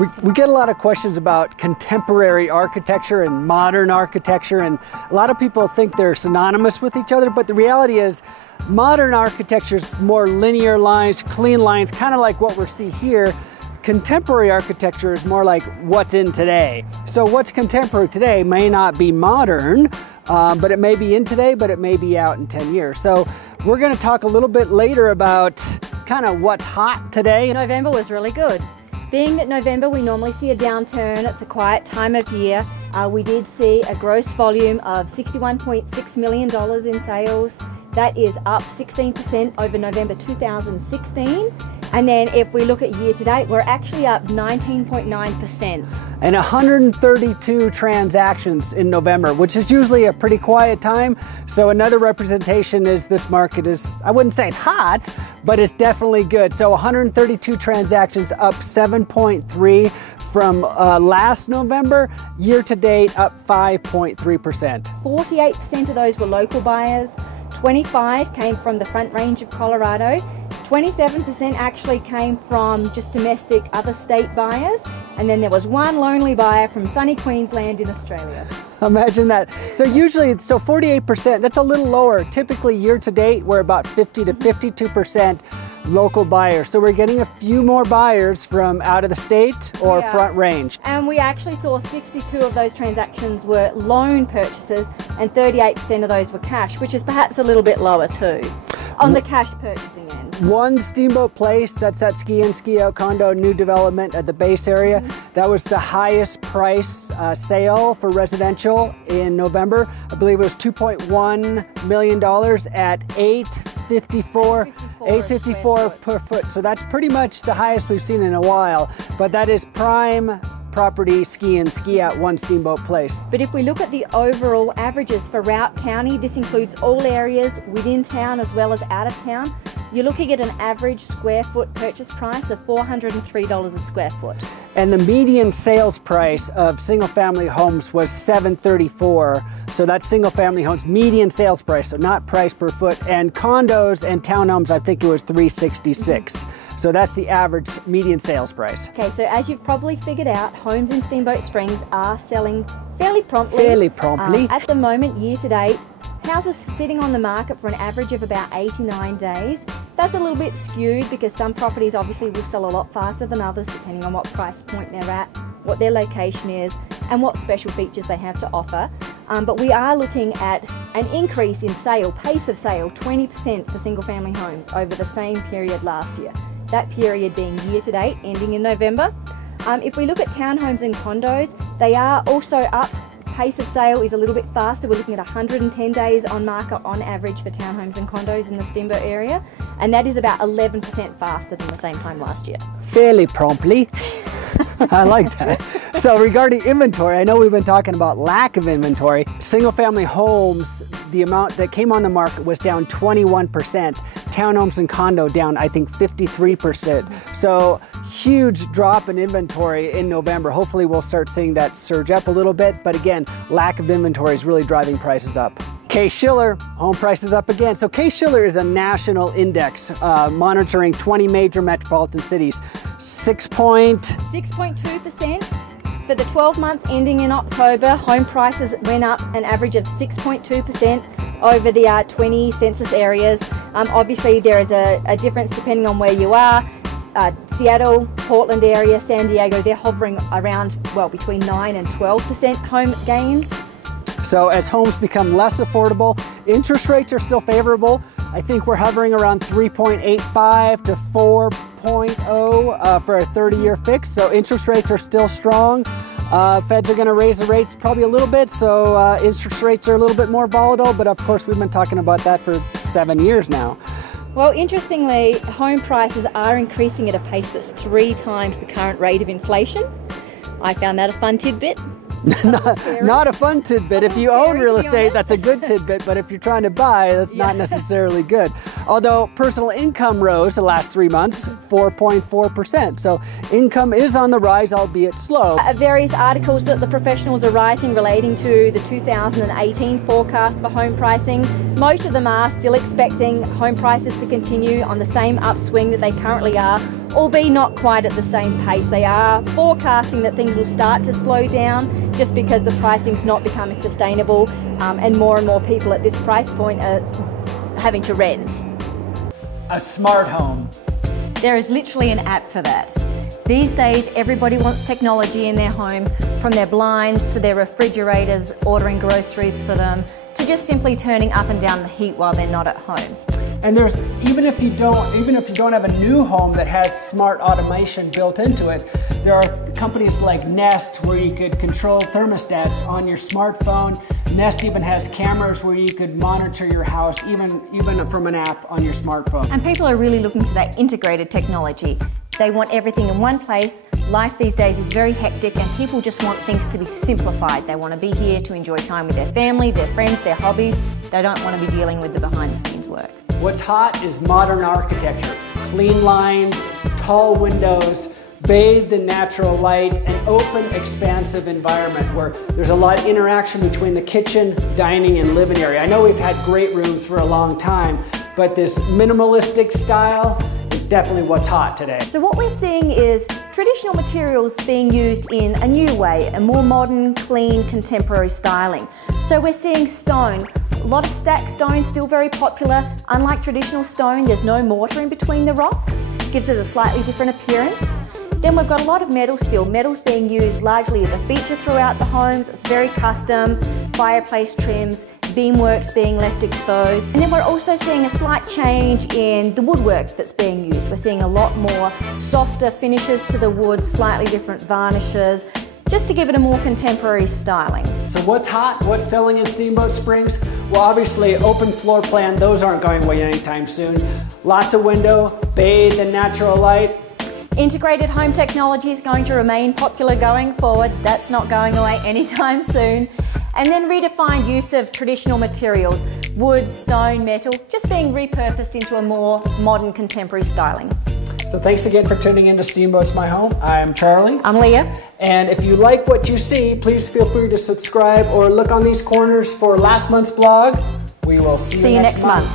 We get a lot of questions about contemporary architecture and modern architecture, and a lot of people think they're synonymous with each other, but the reality is modern architecture is more linear lines, clean lines, kind of like what we see here. Contemporary architecture is more like what's in today. So what's contemporary today may not be modern, but it may be in today, but it may be out in 10 years. So we're going to talk a little bit later about kind of what's hot today. November was really good. Being that November we normally see a downturn, it's a quiet time of year. We did see a gross volume of $61.6 million in sales. That is up 16% over November 2016. And then if we look at year to date, we're actually up 19.9%. And 132 transactions in November, which is usually a pretty quiet time. So another representation is this market is, I wouldn't say it's hot, but it's definitely good. So 132 transactions, up 7.3 from last November. Year to date, up 5.3%. 48% of those were local buyers. 25 came from the Front Range of Colorado. 27% actually came from just domestic other state buyers. And then there was one lonely buyer from sunny Queensland in Australia. Imagine that. So usually, 48%, that's a little lower. Typically year to date, we're about 50 to 52% local buyers. So we're getting a few more buyers from out of the state or Front Range. And we actually saw 62 of those transactions were loan purchases and 38% of those were cash, which is perhaps a little bit lower too on the cash purchasing end. One Steamboat Place, that's that ski in, ski out condo, new development at the base area. That was the highest price sale for residential in November. I believe it was $2.1 million at $854 per foot. So that's pretty much the highest we've seen in a while. But that is prime property ski in, ski out, one Steamboat Place. But if we look at the overall averages for Routt County, this includes all areas within town as well as out of town. You're looking at an average square foot purchase price of $403 a square foot. And the median sales price of single family homes was $734. So that's single family homes, median sales price, so not price per foot. And condos and townhomes, I think it was $366. So that's the average median sales price. Okay, so as you've probably figured out, homes in Steamboat Springs are selling fairly promptly. At the moment, year to date, houses sitting on the market for an average of about 89 days. That's a little bit skewed because some properties obviously will sell a lot faster than others depending on what price point they're at, what their location is, and what special features they have to offer. But we are looking at an increase in sale, pace of sale, 20% for single family homes over the same period last year. That period being year to date, ending in November. If we look at townhomes and condos, they are also up. Pace of sale is a little bit faster. We're looking at 110 days on market on average for townhomes and condos in the Steamboat area, and that is about 11% faster than the same time last year. Fairly promptly. I like that. So regarding inventory, I know we've been talking about lack of inventory. Single family homes, the amount that came on the market was down 21%. Townhomes and condo down, I think, 53%. So huge drop in inventory in November. Hopefully we'll start seeing that surge up a little bit. But again, lack of inventory is really driving prices up. Case-Shiller, home prices up again. So Case-Shiller is a national index monitoring 20 major metropolitan cities. 6.2%. For the 12 months ending in October, home prices went up an average of 6.2% over the 20 census areas. Obviously there is a difference depending on where you are. Seattle, Portland area, San Diego, they're hovering around, well, between 9 and 12% home gains. So as homes become less affordable, interest rates are still favorable. I think we're hovering around 3.85 to 4.0 for a 30-year fix. So interest rates are still strong. Feds are going to raise the rates probably a little bit, so interest rates are a little bit more volatile, but of course we've been talking about that for 7 years now. Well, interestingly, home prices are increasing at a pace that's 3 times the current rate of inflation. I found that a fun tidbit. Not a fun tidbit. If you own real estate, that's a good tidbit, but if you're trying to buy, that's not necessarily good. Although personal income rose the last 3 months, 4.4%. So income is on the rise, albeit slow. Various articles that the professionals are writing relating to the 2018 forecast for home pricing Most of them are still expecting home prices to continue on the same upswing that they currently are, albeit not quite at the same pace. They are forecasting that things will start to slow down just because the pricing's not becoming sustainable, and more people at this price point are having to rent. A smart home. There is literally an app for that. These days, everybody wants technology in their home, from their blinds to their refrigerators, ordering groceries for them, to just simply turning up and down the heat while they're not at home. And there's, even if you don't have a new home that has smart automation built into it, there are companies like Nest where you could control thermostats on your smartphone. Nest even has cameras where you could monitor your house, even from an app on your smartphone. And people are really looking for that integrated technology. They want everything in one place. Life these days is very hectic and people just want things to be simplified. They want to be here to enjoy time with their family, their friends, their hobbies. They don't want to be dealing with the behind-the-scenes work. What's hot is modern architecture. Clean lines, tall windows, bathed in natural light, an open, expansive environment where there's a lot of interaction between the kitchen, dining, and living area. I know we've had great rooms for a long time, but this minimalistic style is definitely what's hot today. So what we're seeing is traditional materials being used in a new way, a more modern, clean, contemporary styling. So we're seeing stone. A lot of stacked stone, still very popular. Unlike traditional stone, there's no mortar in between the rocks. Gives it a slightly different appearance. Then we've got a lot of metal still. Metal's being used largely as a feature throughout the homes. It's very custom, fireplace trims, beamworks being left exposed. And then we're also seeing a slight change in the woodwork that's being used. We're seeing a lot more softer finishes to the wood, slightly different varnishes, just to give it a more contemporary styling. So what's hot? What's selling in Steamboat Springs? Well, obviously, open floor plan, those aren't going away anytime soon. Lots of window, bathed in natural light. Integrated home technology is going to remain popular going forward. That's not going away anytime soon. And then redefined use of traditional materials, wood, stone, metal, just being repurposed into a more modern contemporary styling. So thanks again for tuning in to Steamboats My Home. I'm Charlie. I'm Leah. And if you like what you see, please feel free to subscribe or look on these corners for last month's blog. We will see you next month.